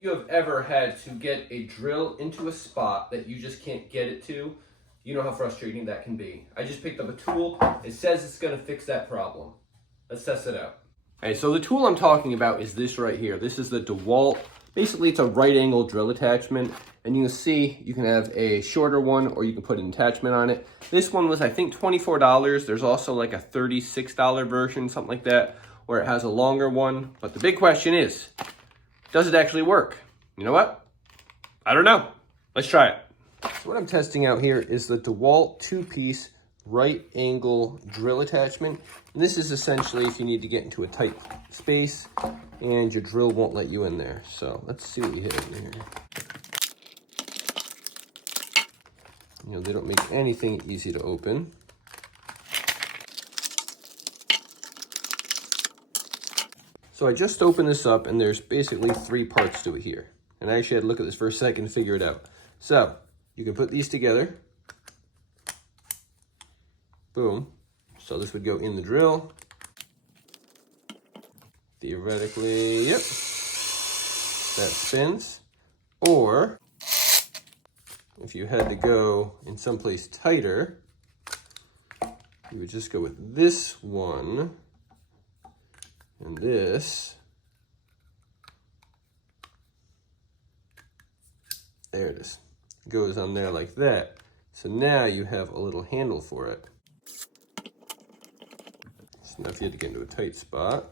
If you have ever had to get a drill into a spot that you just can't get it to, you know how frustrating that can be. I just picked up a tool. It says it's going to fix that problem. Let's test it out. Okay, so the tool I'm talking about is this right here. This is the Dewalt. Basically, it's a right angle drill attachment. And you can see you can have a shorter one or you can put an attachment on it. This one was, I think, $24. There's also like a $36 version, something like that, where it has a longer one. But the big question is, does it actually work? You know what? I don't know. Let's try it. So what I'm testing out here is the Dewalt 2-piece right angle drill attachment. And this is essentially if you need to get into a tight space and your drill won't let you in there. So let's see what we hit in here. You know, they don't make anything easy to open. So I just opened this up and there's basically 3 parts to it here. And I actually had to look at this for a second to figure it out. So you can put these together. Boom. So this would go in the drill. Theoretically, yep. That spins. Or if you had to go in someplace tighter, you would just go with this one and this. There it is. It goes on there like that. So now you have a little handle for it. So now if you had to get into a tight spot,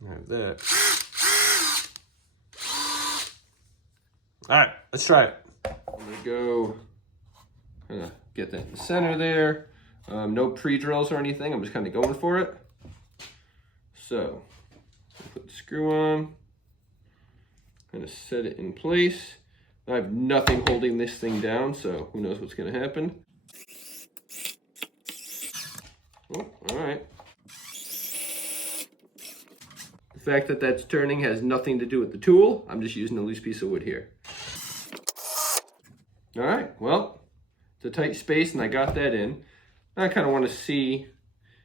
you have that. All right, let's try it. I'm gonna go get that in the center there. No pre-drills or anything. I'm just kind of going for it. So put the screw on, kind of set it in place. I have nothing holding this thing down, so who knows what's gonna happen. Oh, all right. The fact that that's turning has nothing to do with the tool. I'm just using a loose piece of wood here. All right, well, it's a tight space and I got that in. I kind of want to see,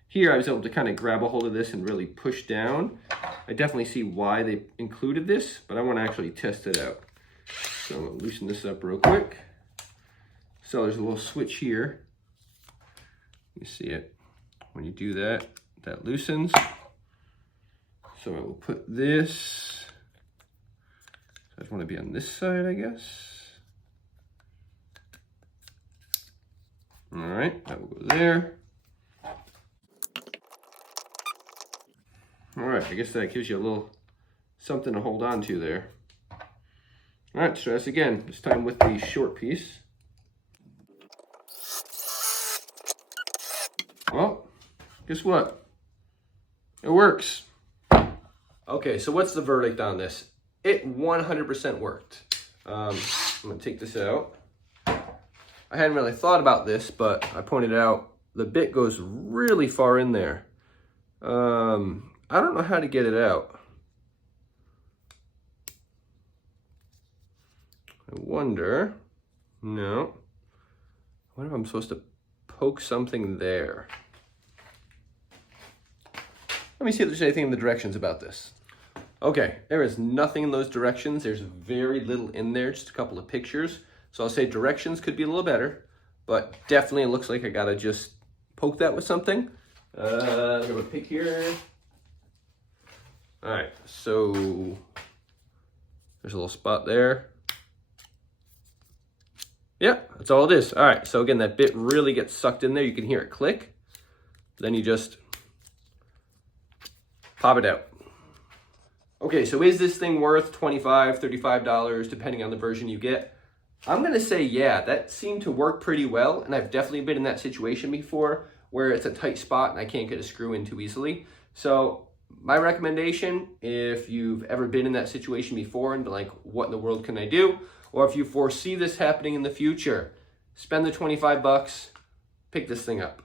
here I was able to kind of grab a hold of this and really push down. I definitely see why they included this, but I want to actually test it out. So I'm going to loosen this up real quick. So there's a little switch here. You see it. When you do that, that loosens. So I will put this, so I just want to be on this side, I guess. All right, that will go there. All right, I guess that gives you a little something to hold on to there. All right, let's try this again, this time with the short piece. Well, guess what? It works. Okay, so what's the verdict on this? It 100% worked. I'm gonna take this out. I hadn't really thought about this, but I pointed out the bit goes really far in there. I don't know how to get it out. I wonder, no. I wonder if I'm supposed to poke something there. Let me see if there's anything in the directions about this. Okay, there is nothing in those directions. There's very little in there, just a couple of pictures. So I'll say directions could be a little better, but definitely it looks like I gotta just poke that with something. I'm gonna pick here. All right, so there's a little spot there. Yeah, that's all it is. All right, so again, that bit really gets sucked in there. You can hear it click. Then you just pop it out. Okay, so is this thing worth $25, $35, depending on the version you get? I'm gonna say yeah, that seemed to work pretty well, and I've definitely been in that situation before where it's a tight spot and I can't get a screw in too easily. So my recommendation, if you've ever been in that situation before and been like, what in the world can I do? Or if you foresee this happening in the future, spend the 25 bucks, pick this thing up.